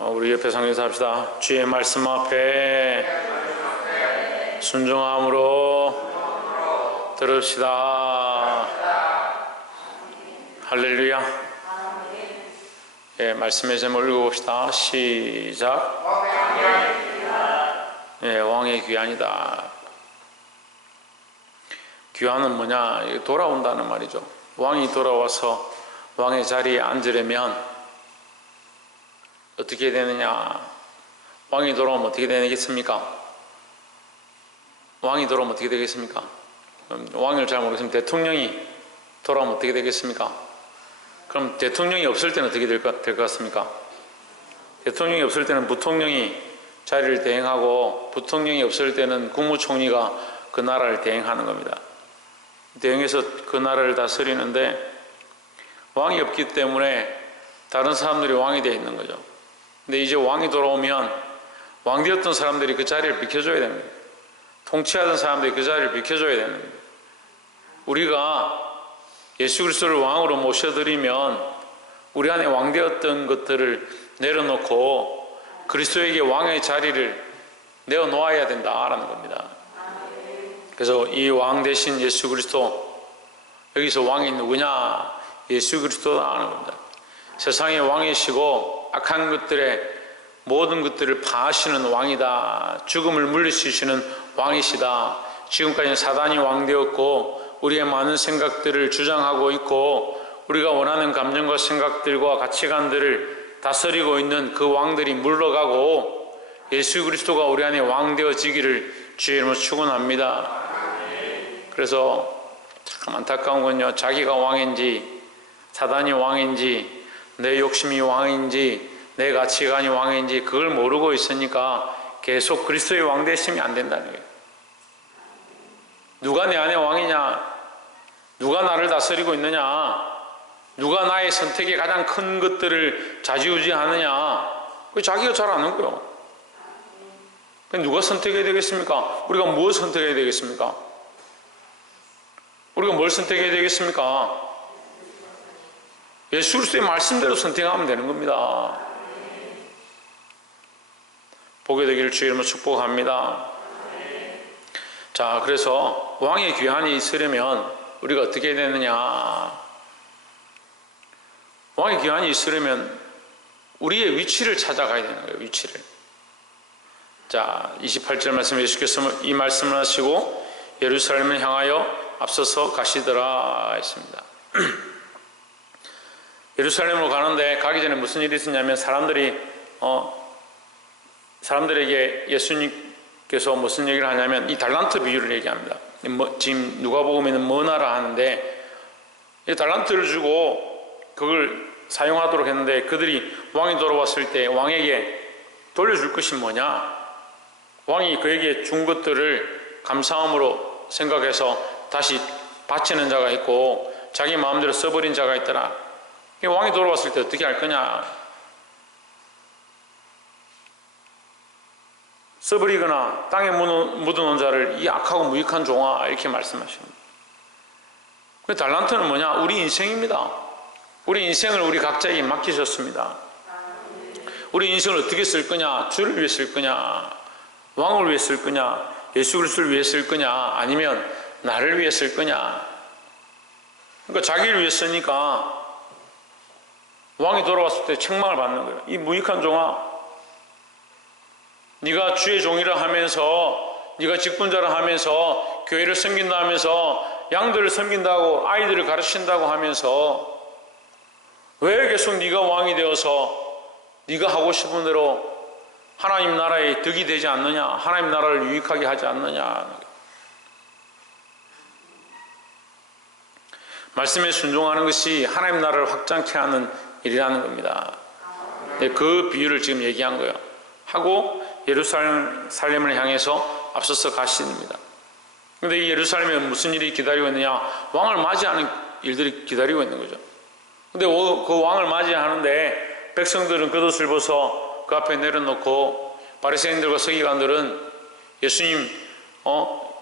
우리 옆에 상에서 합시다. 주의 말씀 앞에 순종함으로 들읍시다. 할렐루야. 예, 말씀의 제목을 읽어봅시다. 시작. 예, 왕의 귀환이다. 귀환은 뭐냐? 돌아온다는 말이죠. 왕이 돌아와서 왕의 자리에 앉으려면 어떻게 되느냐? 왕이 돌아오면 어떻게 되겠습니까? 왕이 돌아오면 어떻게 되겠습니까? 왕을 잘 모르겠으면 대통령이 돌아오면 어떻게 되겠습니까? 그럼 대통령이 없을 때는 어떻게 될 것 같습니까? 대통령이 없을 때는 부통령이 자리를 대행하고, 부통령이 없을 때는 국무총리가 그 나라를 대행하는 겁니다. 대행해서 그 나라를 다스리는데, 왕이 없기 때문에 다른 사람들이 왕이 되어 있는 거죠. 근데 이제 왕이 돌아오면 왕 되었던 사람들이 그 자리를 비켜줘야 됩니다. 통치하던 사람들이 그 자리를 비켜줘야 되는 겁니다. 우리가 예수 그리스도를 왕으로 모셔드리면 우리 안에 왕 되었던 것들을 내려놓고 그리스도에게 왕의 자리를 내어놓아야 된다라는 겁니다. 그래서 이 왕 대신 예수 그리스도, 여기서 왕이 누구냐? 예수 그리스도라는 겁니다. 세상의 왕이시고 악한 것들의 모든 것들을 파하시는 왕이다. 죽음을 물리치시는 왕이시다. 지금까지는 사단이 왕 되었고 우리의 많은 생각들을 주장하고 있고 우리가 원하는 감정과 생각들과 가치관들을 다스리고 있는 그 왕들이 물러가고 예수 그리스도가 우리 안에 왕 되어지기를 주의 이름으로 축원합니다. 그래서 참 안타까운 건요, 자기가 왕인지 사단이 왕인지 내 욕심이 왕인지 내 가치관이 왕인지 그걸 모르고 있으니까 계속 그리스도의 왕 되시면 안 된다는 거예요. 누가 내 안에 왕이냐? 누가 나를 다스리고 있느냐? 누가 나의 선택에 가장 큰 것들을 좌지우지하느냐? 그 자기가 잘 아는 거예요. 누가 선택해야 되겠습니까? 우리가 무엇 선택해야 되겠습니까? 우리가 뭘 선택해야 되겠습니까? 예수 그리스도의 말씀대로 선택하면 되는 겁니다. 보게 되기를 주의 이름으로 축복합니다. 자, 그래서 왕의 귀환이 있으려면 우리가 어떻게 해야 되느냐? 왕의 귀환이 있으려면 우리의 위치를 찾아가야 되는 거예요. 위치를. 자, 28절 말씀, 예수께서 이 말씀을 하시고 예루살렘을 향하여 앞서서 가시더라 했습니다. 예루살렘으로 가는데 가기 전에 무슨 일이 있었냐면 사람들에게 예수님께서 무슨 얘기를 하냐면 이 달란트 비유를 얘기합니다. 지금 누가복음에는 뭐나라 하는데 이 달란트를 주고 그걸 사용하도록 했는데 그들이 왕이 돌아왔을 때 왕에게 돌려줄 것이 뭐냐? 왕이 그에게 준 것들을 감사함으로 생각해서 다시 바치는 자가 있고 자기 마음대로 써버린 자가 있더라. 왕이 돌아왔을 때 어떻게 할 거냐? 써버리거나 땅에 묻어놓은 자를 이 악하고 무익한 종아, 이렇게 말씀하십니다. 달란트는 뭐냐? 우리 인생입니다. 우리 인생을 우리 각자에게 맡기셨습니다. 우리 인생을 어떻게 쓸 거냐? 주를 위해 쓸 거냐? 왕을 위해 쓸 거냐? 예수 그리스도를 위해 쓸 거냐? 아니면 나를 위해 쓸 거냐? 그러니까 자기를 위해 쓰니까 왕이 돌아왔을 때 책망을 받는 거예요. 이 무익한 종아, 네가 주의 종이라 하면서, 네가 직분자라 하면서, 교회를 섬긴다 하면서, 양들을 섬긴다고, 아이들을 가르친다고 하면서 왜 계속 네가 왕이 되어서 네가 하고 싶은 대로 하나님 나라의 덕이 되지 않느냐? 하나님 나라를 유익하게 하지 않느냐? 말씀에 순종하는 것이 하나님 나라를 확장케 하는 일이라는 겁니다. 그 비유를 지금 얘기한 거예요. 하고 예루살렘을 향해서 앞서서 가십니다. 그런데 이 예루살렘에 무슨 일이 기다리고 있느냐? 왕을 맞이하는 일들이 기다리고 있는 거죠. 근데 그 왕을 맞이하는데 백성들은 겉옷을 벗어 그 앞에 내려놓고 바리새인들과 서기관들은 예수님,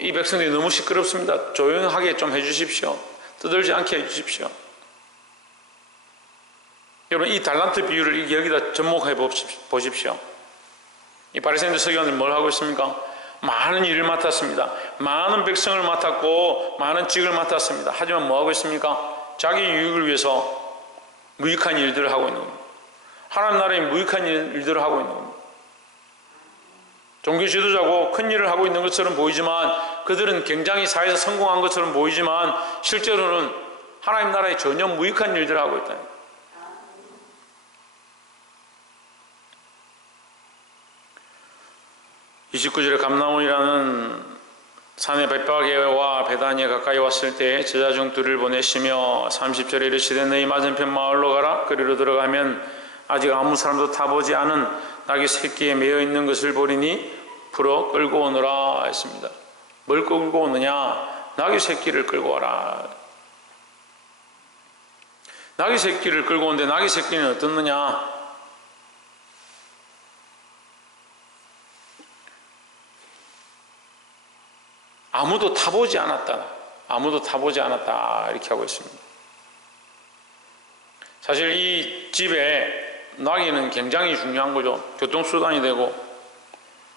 이 백성들이 너무 시끄럽습니다. 조용하게 좀 해주십시오. 떠들지 않게 해주십시오. 여러분 이 달란트 비유를 여기다 접목해 보십시오. 이 바리새인들 서기관들 뭘 하고 있습니까? 많은 일을 맡았습니다. 많은 백성을 맡았고 많은 직을 맡았습니다. 하지만 뭐 하고 있습니까? 자기 유익을 위해서 무익한 일들을 하고 있는 겁니다. 하나님 나라의 무익한 일들을 하고 있는 겁니다. 종교 지도자고 큰 일을 하고 있는 것처럼 보이지만, 그들은 굉장히 사회에서 성공한 것처럼 보이지만 실제로는 하나님 나라에 전혀 무익한 일들을 하고 있다. 29절에 감나온이라는 산의 벳바게와 베다니에 가까이 왔을 때 제자 중 둘을 보내시며 30절에 이르시되 너희 맞은편 마을로 가라. 그리로 들어가면 아직 아무 사람도 타보지 않은 낙이 새끼에 매여 있는 것을 보리니 풀어 끌고 오너라 했습니다. 뭘 끌고 오느냐? 낙이 새끼를 끌고 와라. 낙이 새끼를 끌고 오는데 낙이 새끼는 어떻느냐? 아무도 타보지 않았다. 아무도 타보지 않았다. 이렇게 하고 있습니다. 사실 이 집에 나귀는 굉장히 중요한 거죠. 교통수단이 되고,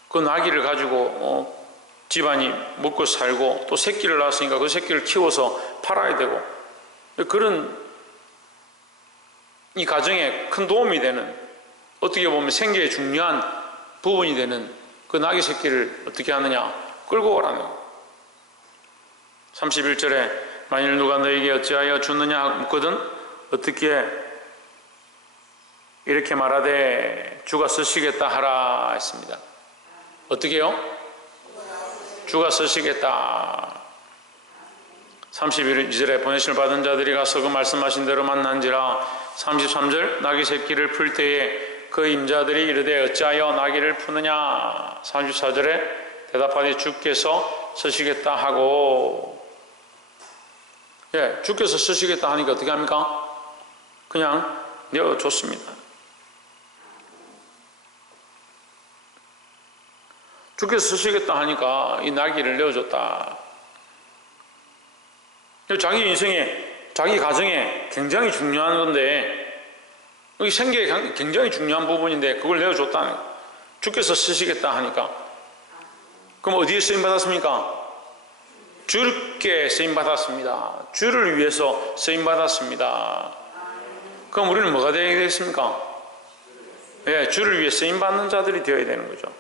그 나귀를 가지고 집안이 먹고 살고, 또 새끼를 낳았으니까 그 새끼를 키워서 팔아야 되고, 그런 이 가정에 큰 도움이 되는, 어떻게 보면 생계에 중요한 부분이 되는 그 나귀 새끼를 어떻게 하느냐? 끌고 오라는 거예요. 31절에 만일 누가 너에게 어찌하여 주느냐 묻거든 어떻게 이렇게 말하되 주가 쓰시겠다 하라 했습니다. 어떻게요? 주가 쓰시겠다. 32절에 보내심을 받은 자들이 가서 그 말씀하신 대로 만난지라. 33절 나귀 새끼를 풀 때에 그 임자들이 이르되 어찌하여 나귀를 푸느냐. 34절에 대답하되 주께서 쓰시겠다 하고, 주께서 쓰시겠다 하니까 어떻게 합니까? 그냥 내어줬습니다. 주께서 쓰시겠다 하니까 이 나귀를 내어줬다. 자기 인생에, 자기 가정에 굉장히 중요한 건데, 여기 생계에 굉장히 중요한 부분인데 그걸 내어줬다는 거예요. 주께서 쓰시겠다 하니까. 그럼 어디에 쓰임받았습니까? 주께 쓰임받았습니다. 주를 위해서 쓰임받았습니다. 그럼 우리는 뭐가 되어야 되겠습니까? 주를 위해 쓰임받는 자들이 되어야 되는 거죠.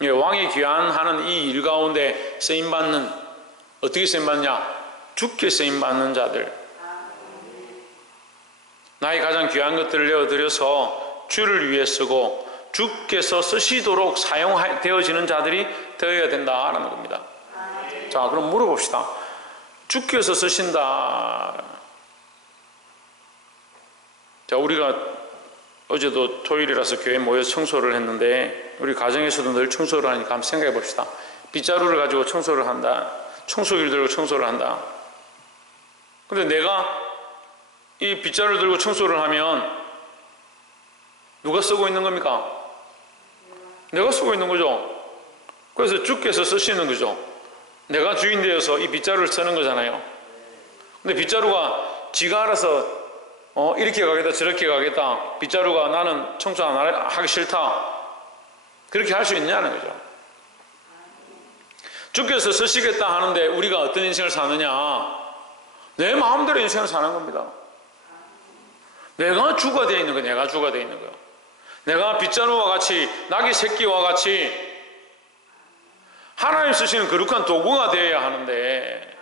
왕이 귀환하는 이 일 가운데 쓰임받는, 어떻게 쓰임받느냐? 주께 쓰임받는 자들. 나의 가장 귀한 것들을 내어드려서 주를 위해 쓰고 주께서 쓰시도록 사용되어지는 자들이 되어야 된다라는 겁니다. 자, 그럼 물어봅시다. 주께서 쓰신다. 자, 우리가 어제도 토요일이라서 교회에 모여 청소를 했는데, 우리 가정에서도 늘 청소를 하니까 한번 생각해 봅시다. 빗자루를 가지고 청소를 한다. 청소기를 들고 청소를 한다. 근데 내가 이 빗자루를 들고 청소를 하면 누가 쓰고 있는 겁니까? 내가 쓰고 있는 거죠. 그래서 주께서 쓰시는 거죠. 내가 주인 되어서 이 빗자루를 쓰는 거잖아요. 근데 빗자루가 지가 알아서 이렇게 가겠다 저렇게 가겠다, 빗자루가 나는 청소 안 하기 싫다, 그렇게 할 수 있냐는 거죠. 주께서 쓰시겠다 하는데 우리가 어떤 인생을 사느냐? 내 마음대로 인생을 사는 겁니다. 내가 주가 되어 있는 거예요. 내가 주가 되어 있는 거예요. 내가 빗자루와 같이, 나귀 새끼와 같이 하나님 쓰시는 거룩한 도구가 되어야 하는데,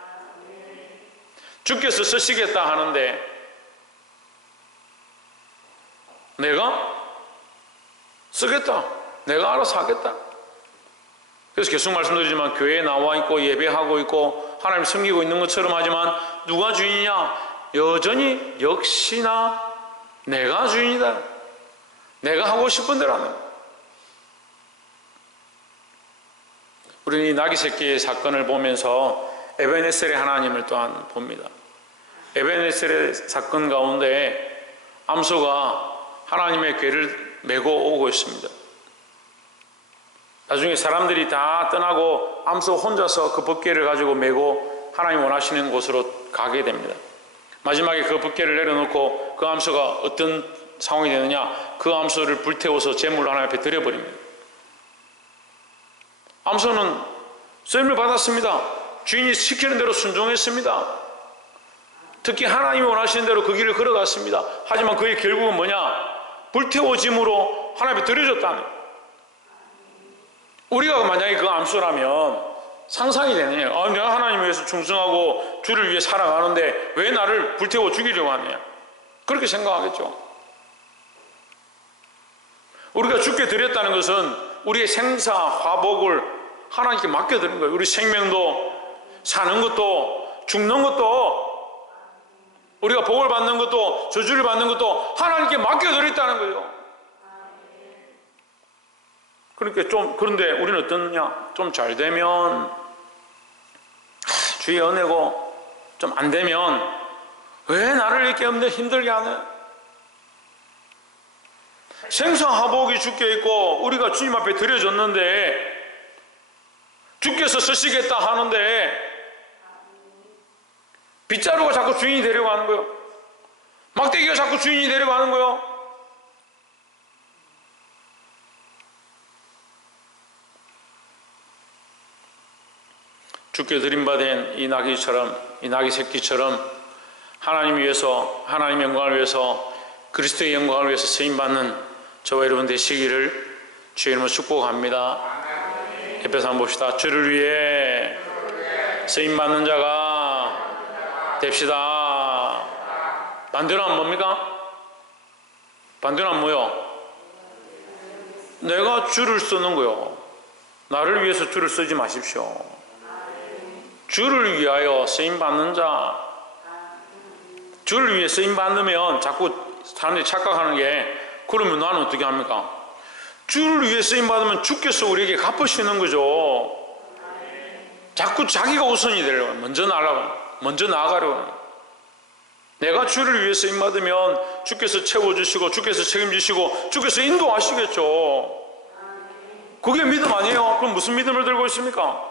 주께서 쓰시겠다 하는데 내가 쓰겠다, 내가 알아서 하겠다. 그래서 계속 말씀드리지만 교회에 나와 있고 예배하고 있고 하나님 섬기고 있는 것처럼 하지만 누가 주인이냐? 여전히 역시나 내가 주인이다. 내가 하고 싶은 대로 하는 거야. 우리는 이 나귀 새끼의 사건을 보면서 에벤에셀의 하나님을 또한 봅니다. 에벤에셀의 사건 가운데 암소가 하나님의 궤를 메고 오고 있습니다. 나중에 사람들이 다 떠나고 암소 혼자서 그 법궤를 가지고 메고 하나님 원하시는 곳으로 가게 됩니다. 마지막에 그 덮개를 내려놓고 그 암소가 어떤 상황이 되느냐, 그 암소를 불태워서 제물로 하나님 앞에 드려버립니다. 암소는 쓰임을 받았습니다. 주인이 시키는 대로 순종했습니다. 특히 하나님이 원하시는 대로 그 길을 걸어갔습니다. 하지만 그의 결국은 뭐냐? 불태워짐으로 하나님 앞에 드려졌다는 거예요. 우리가 만약에 그 암소라면 상상이 되느냐? 내가 하나님 위해서 충성하고 주를 위해 살아가는데 왜 나를 불태워 죽이려고 하느냐? 그렇게 생각하겠죠. 우리가 죽게 드렸다는 것은 우리의 생사, 화복을 하나님께 맡겨드린 거예요. 우리 생명도, 사는 것도, 죽는 것도, 우리가 복을 받는 것도, 저주를 받는 것도 하나님께 맡겨드렸다는 거예요. 그러니까 그런데 우리는 어떠냐? 좀 잘 되면, 주의 은혜고, 좀 안 되면, 왜 나를 이렇게 힘들게 하네? 생사화복이 주께 있고, 우리가 주님 앞에 드려졌는데, 주께서 쓰시겠다 하는데, 빗자루가 자꾸 주인이 데려가는 거예요. 막대기가 자꾸 주인이 데려가는 거예요. 주께 드림받은 이 나귀처럼, 이 나귀 새끼처럼 하나님 위해서, 하나님의 영광을 위해서, 그리스도의 영광을 위해서 쓰임받는 저와 여러분 되시기를 주의 이름으로 축복합니다. 옆에서 한번 봅시다. 주를 위해 쓰임받는 자가 됩시다. 반대로는 뭡니까? 반대로는 뭐요? 내가 주를 쓰는 거요. 나를 위해서 주를 쓰지 마십시오. 주를 위하여 쓰임받는 자. 주를 위해 쓰임받으면 자꾸 사람들이 착각하는 게, 그러면 나는 어떻게 합니까? 주를 위해 쓰임받으면 주께서 우리에게 갚으시는 거죠. 자꾸 자기가 우선이 되려고, 먼저 나아가려고. 내가 주를 위해 쓰임받으면 주께서 채워주시고, 주께서 책임지시고, 주께서 인도하시겠죠. 그게 믿음 아니에요? 그럼 무슨 믿음을 들고 있습니까?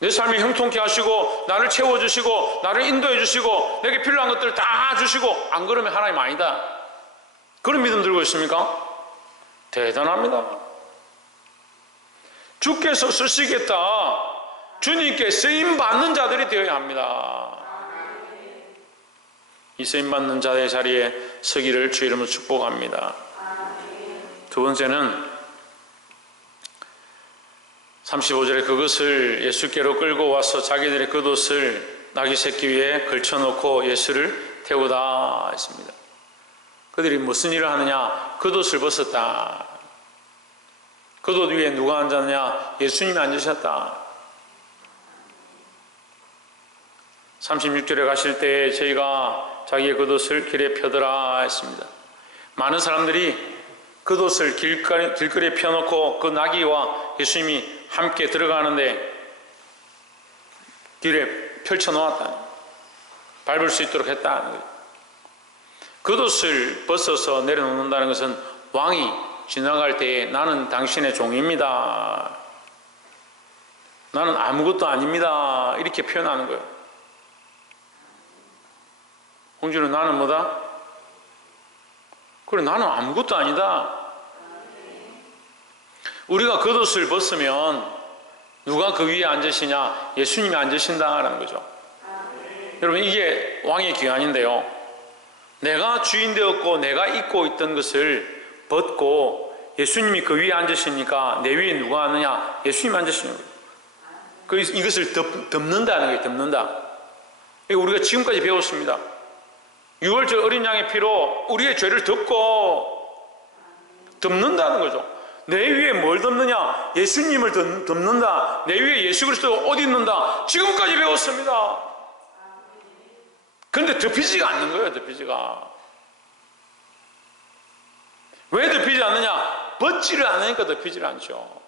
내 삶이 형통케 하시고, 나를 채워주시고, 나를 인도해 주시고, 내게 필요한 것들을 다 주시고, 안 그러면 하나님 아니다. 그런 믿음 들고 있습니까? 대단합니다. 주께서 쓰시겠다. 주님께 쓰임받는 자들이 되어야 합니다. 이 쓰임받는 자의 자리에 서기를 주의 이름으로 축복합니다. 두 번째는 35절에 그것을 예수께로 끌고 와서 자기들의 겉옷을 나귀 새끼 위에 걸쳐놓고 예수를 태우다 했습니다. 그들이 무슨 일을 하느냐? 겉옷을 벗었다. 겉옷 위에 누가 앉았느냐? 예수님이 앉으셨다. 36절에 가실 때 저희가 자기의 겉옷을 길에 펴더라 했습니다. 많은 사람들이 겉옷을 길거리에 펴놓고 그 나귀와 예수님이 함께 들어가는데 길에 펼쳐놓았다. 밟을 수 있도록 했다. 겉옷을 벗어서 내려놓는다는 것은 왕이 지나갈 때에 나는 당신의 종입니다. 나는 아무것도 아닙니다. 이렇게 표현하는 거예요. 홍주는 나는 뭐다? 그래, 나는 아무것도 아니다. 우리가 겉옷을 벗으면 누가 그 위에 앉으시냐? 예수님이 앉으신다라는 거죠. 여러분, 이게 왕의 기관인데요. 내가 주인 되었고 내가 입고 있던 것을 벗고 예수님이 그 위에 앉으시니까 내 위에 누가 앉느냐? 예수님이 앉으시는 거예요. 그래서 이것을 덮는다는 거예요. 덮는다. 이거 우리가 지금까지 배웠습니다. 6월절 어린 양의 피로 우리의 죄를 덮고 덮는다는 거죠. 내 위에 뭘 덮느냐? 예수님을 덮는다. 내 위에 예수 그리스도 옷 입는다. 지금까지 배웠습니다. 그런데 덮이지가 않는 거예요. 덮이지가. 왜 덮이지 않느냐? 벗지를 않으니까 덮이질 않죠.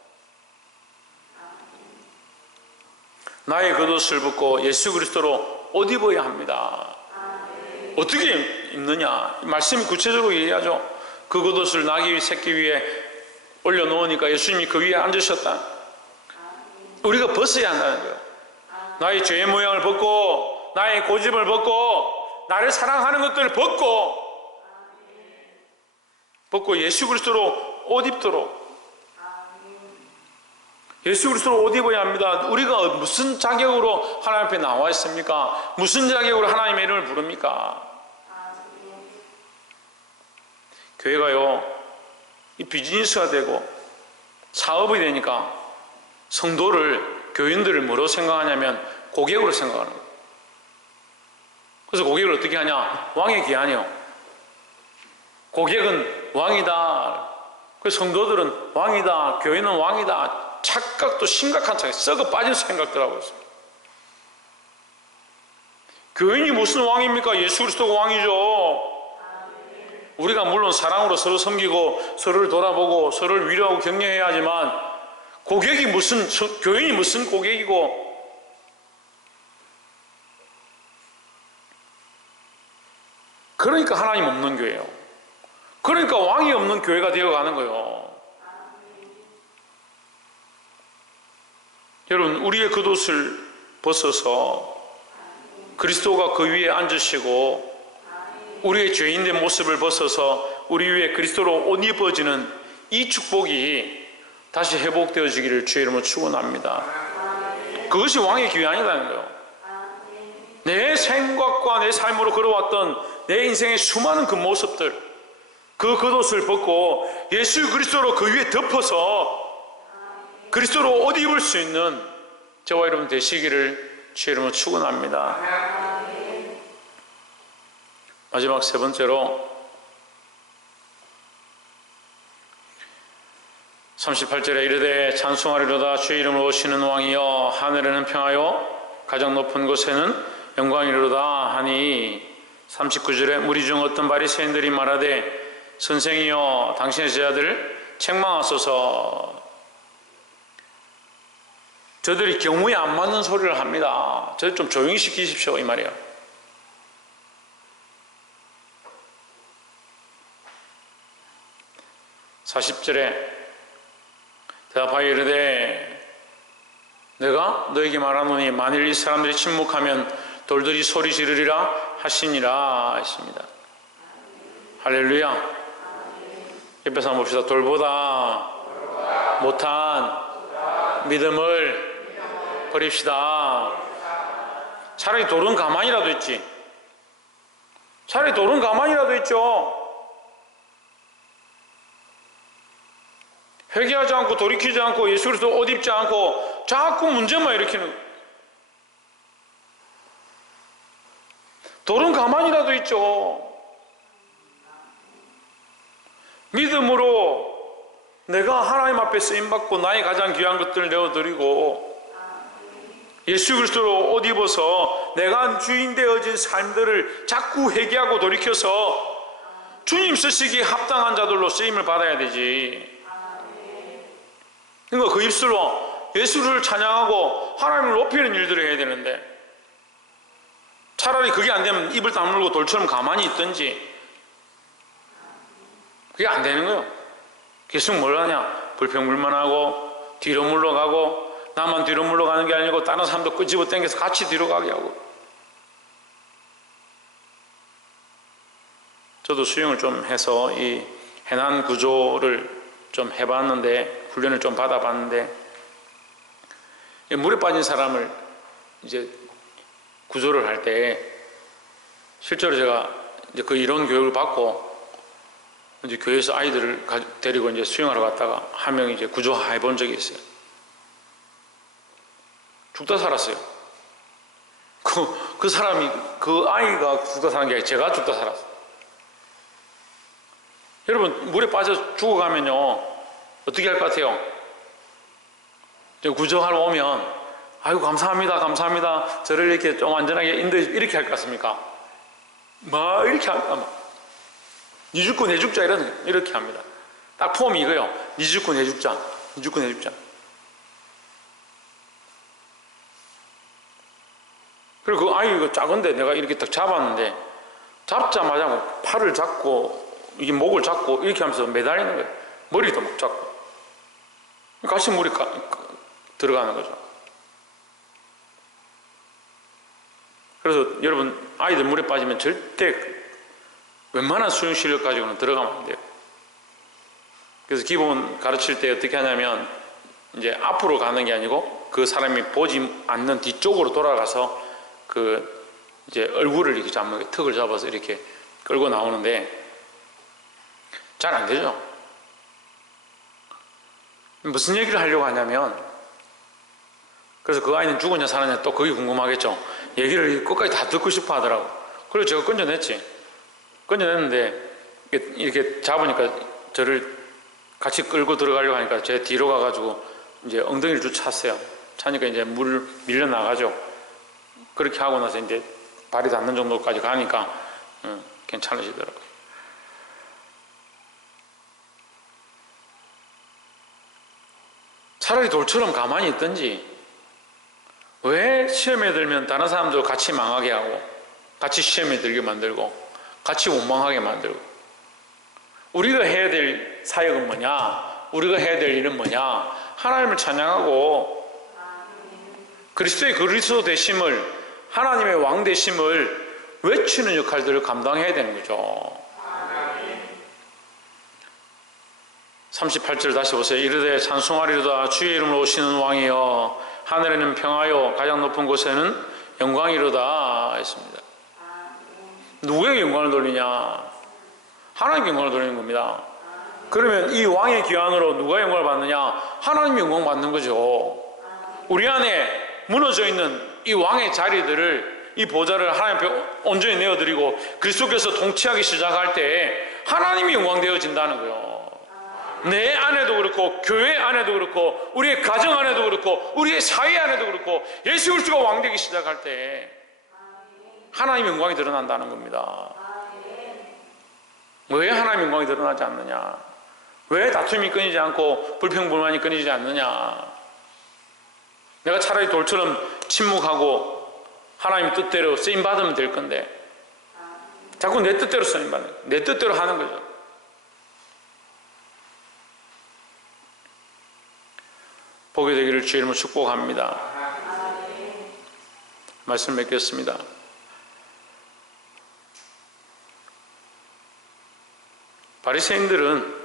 나의 겉옷을 벗고 예수 그리스도로 옷 입어야 합니다. 어떻게 입느냐? 말씀이 구체적으로 얘기하죠. 그 겉옷을 나귀 새끼 위에 올려놓으니까 예수님이 그 위에 앉으셨다. 우리가 벗어야 한다는 거예요. 나의 죄의 모양을 벗고 나의 고집을 벗고 나를 사랑하는 것들을 벗고 예수 그리스도로 옷 입도록, 예수 그리스도로 옷 입어야 합니다. 우리가 무슨 자격으로 하나님 앞에 나와 있습니까? 무슨 자격으로 하나님의 이름을 부릅니까? 교회가요, 이 비즈니스가 되고 사업이 되니까 성도를, 교인들을 뭐로 생각하냐면 고객으로 생각하는 거예요. 그래서 고객을 어떻게 하냐? 왕의 귀하니요. 고객은 왕이다. 그래서 성도들은 왕이다. 교회는 왕이다. 착각도 심각한 착각, 썩어 빠진 생각들 하고 있어요. 교인이 무슨 왕입니까? 예수 그리스도가 왕이죠. 우리가 물론 사랑으로 서로 섬기고 서로를 돌아보고 서로를 위로하고 격려해야 하지만 고객이 무슨, 교인이 무슨 고객이고, 그러니까 하나님 없는 교회예요. 그러니까 왕이 없는 교회가 되어가는 거예요. 여러분, 우리의 겉옷을 벗어서 그리스도가 그 위에 앉으시고 우리의 죄인된 모습을 벗어서 우리 위에 그리스도로 옷 입어지는 이 축복이 다시 회복되어지기를 주의 이름으로 축원합니다. 그것이 왕의 귀환이라는 거예요. 내 생각과 내 삶으로 걸어왔던 내 인생의 수많은 그 모습들, 그 겉옷을 벗고 예수 그리스도로 그 위에 덮어서 그리스도로 옷 입을 수 있는 저와 여러분 되시기를 주의 이름으로 축원합니다. 마지막 세 번째로 38절에 이르되 찬송하리로다 주의 이름으로 오시는 왕이여, 하늘에는 평하여 가장 높은 곳에는 영광이로다 하니, 39절에 무리 중 어떤 바리새인들이 말하되 선생이여 당신의 제자들을 책망하소서. 저들이 경우에 안 맞는 소리를 합니다. 저들 좀 조용히 시키십시오 이 말이에요. (40절에) 대답하여 이르되 내가 너에게 말하노니 만일 이 사람들이 침묵하면 돌들이 소리 지르리라 하시니라 했습니다. 할렐루야. 옆에서 한번 봅시다. 돌보다 못한 믿음을 버립시다. 차라리 돌은 가만히라도 있지. 차라리 돌은 가만히라도 있죠. 회개하지 않고 돌이키지 않고 예수 그리스도 옷 입지 않고 자꾸 문제만 일으키는 거예요. 돌은 가만히라도 있죠. 믿음으로 내가 하나님 앞에 쓰임받고 나의 가장 귀한 것들을 내어드리고 예수 그리스도로 옷 입어서 내가 주인 되어진 삶들을 자꾸 회개하고 돌이켜서 주님 쓰시기에 합당한 자들로 쓰임을 받아야 되지. 그러니까 그 입술로 예수를 찬양하고 하나님을 높이는 일들을 해야 되는데, 차라리 그게 안 되면 입을 다물고 돌처럼 가만히 있든지. 그게 안 되는 거예요. 계속 뭘 하냐? 불평불만하고 뒤로 물러가고, 나만 뒤로 물러가는 게 아니고 다른 사람도 끄집어 당겨서 같이 뒤로 가게 하고. 저도 수영을 좀 해서 이 해난 구조를 좀 해봤는데, 훈련을 좀 받아봤는데, 물에 빠진 사람을 이제 구조를 할 때 실제로 제가 이제 그 이론 교육을 받고 이제 교회에서 아이들을 데리고 이제 수영하러 갔다가 한 명이 이제 구조해 본 적이 있어요. 죽다 살았어요. 그 사람이, 그 아이가 죽다 사는 게 아니라 제가 죽다 살았어요. 여러분, 물에 빠져 죽어가면요 어떻게 할 것 같아요? 구조하러 오면 아이고 감사합니다 감사합니다 저를 이렇게 좀 안전하게 인도해 이렇게 할 것 같습니까? 막 이렇게 합니다. 니 죽고 내 죽자 이렇게 합니다. 딱 폼이 이거요. 니 죽고 내 죽자, 니 죽고 내 죽자. 그리고 그 아이가 작은데 내가 이렇게 딱 잡았는데, 잡자마자 팔을 잡고 이게 목을 잡고 이렇게 하면서 매달리는 거예요. 머리도 막 잡고 같이 물이 들어가는 거죠. 그래서 여러분 아이들 물에 빠지면 절대 웬만한 수영 실력 가지고는 들어가면 안 돼요. 그래서 기본 가르칠 때 어떻게 하냐면 이제 앞으로 가는 게 아니고 그 사람이 보지 않는 뒤쪽으로 돌아가서 그 이제 얼굴을 이렇게 잡는 턱을 잡아서 이렇게 끌고 나오는데 잘 안 되죠. 무슨 얘기를 하려고 하냐면, 그래서 그 아이는 죽었냐 살았냐 또 그게 궁금하겠죠. 얘기를 끝까지 다 듣고 싶어 하더라고. 그래서 제가 건져냈지. 건져냈는데 이렇게 잡으니까 저를 같이 끌고 들어가려고 하니까 제 뒤로 가가지고 이제 엉덩이를 쭉 찼어요. 차니까 이제 물 밀려 나가죠. 그렇게 하고 나서 이제 발이 닿는 정도까지 가니까 괜찮으시더라고요. 차라리 돌처럼 가만히 있든지, 왜 시험에 들면 다른 사람들 같이 망하게 하고 같이 시험에 들게 만들고 같이 원망하게 만들고. 우리가 해야 될 사역은 뭐냐, 우리가 해야 될 일은 뭐냐, 하나님을 찬양하고 그리스도의 그리스도 되심을, 하나님의 왕 되심을 외치는 역할들을 감당해야 되는 거죠. 38절 다시 보세요. 이르되 찬송하리로다 주의 이름으로 오시는 왕이여, 하늘에는 평화요 가장 높은 곳에는 영광이로다 했습니다. 누구에게 영광을 돌리냐? 하나님께 영광을 돌리는 겁니다. 그러면 이 왕의 기한으로 누가 영광을 받느냐? 하나님이 영광 받는 거죠. 우리 안에 무너져 있는 이 왕의 자리들을, 이 보좌를 하나님 앞에 온전히 내어드리고 그리스도께서 통치하기 시작할 때 하나님이 영광되어진다는 거예요. 내 안에도 그렇고 교회 안에도 그렇고 우리의 가정 안에도 그렇고 우리의 사회 안에도 그렇고 예수 그리스도가 왕되기 시작할 때 하나님의 영광이 드러난다는 겁니다. 왜 하나님의 영광이 드러나지 않느냐? 왜 다툼이 끊이지 않고 불평불만이 끊이지 않느냐? 내가 차라리 돌처럼 침묵하고 하나님 뜻대로 쓰임받으면 될 건데 자꾸 내 뜻대로 쓰임받는 거예요. 내 뜻대로 하는 거죠. 보게 되기를 주의 이름으로 축복합니다. 말씀 맺겠습니다. 바리새인들은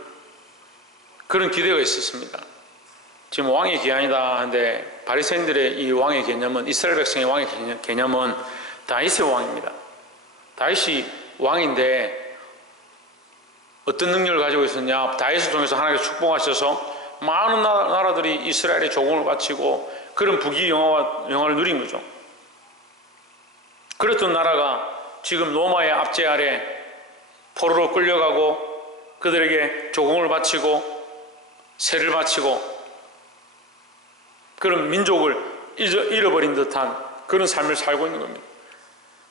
그런 기대가 있었습니다. 지금 왕의 기한이다 하는데 바리새인들의 이 왕의 개념은, 이스라엘 백성의 왕의 개념은 다윗의 왕입니다. 다윗이 왕인데 어떤 능력을 가지고 있었냐? 다윗을 통해서 하나님께서 축복하셔서 많은 나라들이 이스라엘의 조공을 바치고 그런 부귀 영화를 누린 거죠. 그랬던 나라가 지금 로마의 압제 아래 포로로 끌려가고 그들에게 조공을 바치고 세를 바치고 그런 민족을 잃어버린 듯한 그런 삶을 살고 있는 겁니다.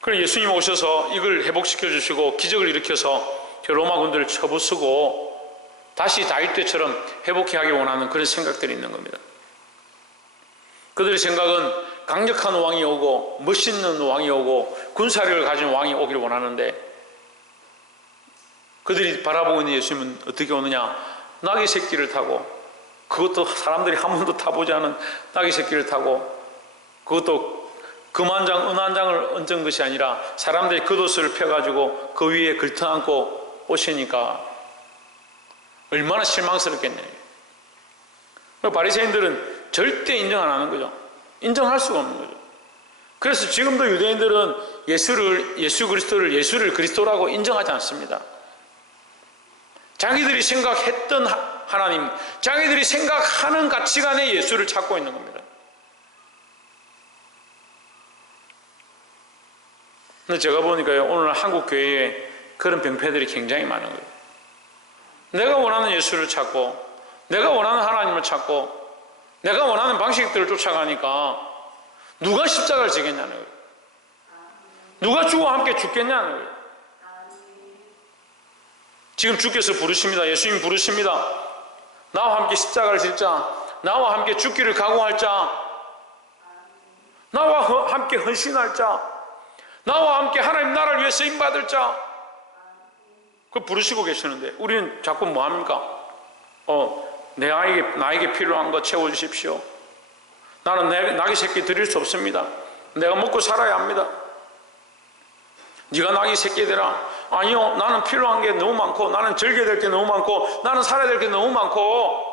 그래서 예수님 오셔서 이걸 회복시켜 주시고 기적을 일으켜서 로마 군들을 쳐부수고 다시 다윗 때처럼 회복해 하기 원하는 그런 생각들이 있는 겁니다. 그들의 생각은 강력한 왕이 오고 멋있는 왕이 오고 군사력을 가진 왕이 오기를 원하는데 그들이 바라보고 있는 예수님은 어떻게 오느냐? 나귀 새끼를 타고, 그것도 사람들이 한 번도 타보지 않은 나귀 새끼를 타고, 그것도 금한장 은한장을 얹은 것이 아니라 사람들이 겉옷을 펴가지고 그 위에 걸터앉고 오시니까 얼마나 실망스럽겠네요. 바리새인들은 절대 인정 안 하는 거죠. 인정할 수가 없는 거죠. 그래서 지금도 유대인들은 예수 그리스도를 그리스도라고 인정하지 않습니다. 자기들이 생각했던 하나님, 자기들이 생각하는 가치관의 예수를 찾고 있는 겁니다. 근데 제가 보니까요, 오늘 한국 교회에 그런 병폐들이 굉장히 많은 거예요. 내가 원하는 예수를 찾고 내가 원하는 하나님을 찾고 내가 원하는 방식들을 쫓아가니까 누가 십자가를 지겠냐는 거예요. 누가 주와 함께 죽겠냐는 거예요. 지금 주께서 부르십니다. 예수님 부르십니다. 나와 함께 십자가를 질 자, 나와 함께 죽기를 각오할 자, 나와 함께 헌신할 자, 나와 함께 하나님 나라를 위해 쓰임받을 자, 그걸 부르시고 계시는데 우리는 자꾸 뭐 합니까? 나에게 필요한 거 채워주십시오. 나는 나귀 새끼 드릴 수 없습니다. 내가 먹고 살아야 합니다. 네가 나귀 새끼 되라. 아니요, 나는 필요한 게 너무 많고, 나는 즐겨야 될 게 너무 많고, 나는 살아야 될 게 너무 많고,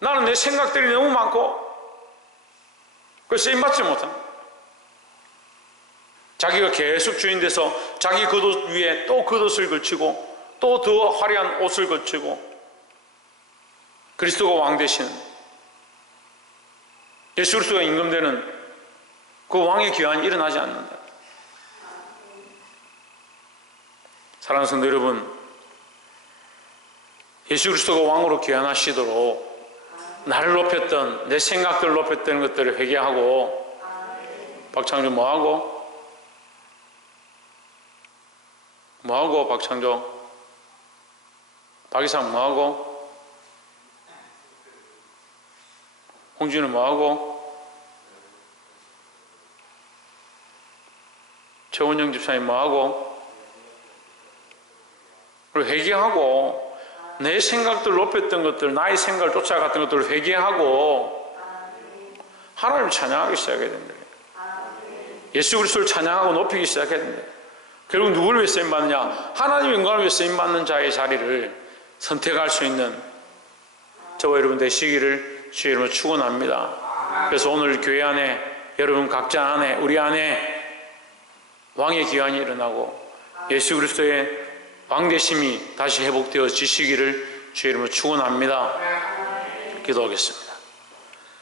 나는 내 생각들이 너무 많고, 그래서 쓰임받지 못합니다. 자기가 계속 주인 돼서 자기 겉옷 위에 또 겉옷을 걸치고 또 더 화려한 옷을 걸치고 그리스도가 왕 되시는, 예수 그리스도가 임금되는 그 왕의 귀환이 일어나지 않는다. 사랑하는 성도 여러분, 예수 그리스도가 왕으로 귀환하시도록 나를 높였던, 내 생각들을 높였던 것들을 회개하고, 박창조 뭐하고? 박창조? 박이상 뭐하고? 홍준은 뭐하고? 최원영 집사님 뭐하고? 그리고 회개하고, 내 생각들 높였던 것들, 나의 생각을 쫓아갔던 것들을 회개하고 하나님을 찬양하기 시작해야 된다. 예수 그리스도를 찬양하고 높이기 시작해야 된다. 결국 누구를 위해 쓰임받느냐? 하나님의 영광을 위해 쓰임받는 자의 자리를 선택할 수 있는 저와 여러분 되시기를 주의 이름으로 축원합니다. 그래서 오늘 교회 안에, 여러분 각자 안에, 우리 안에 왕의 기환이 일어나고 예수 그리스도의 왕되심이 다시 회복되어 지시기를 주의 이름으로 축원합니다. 기도하겠습니다.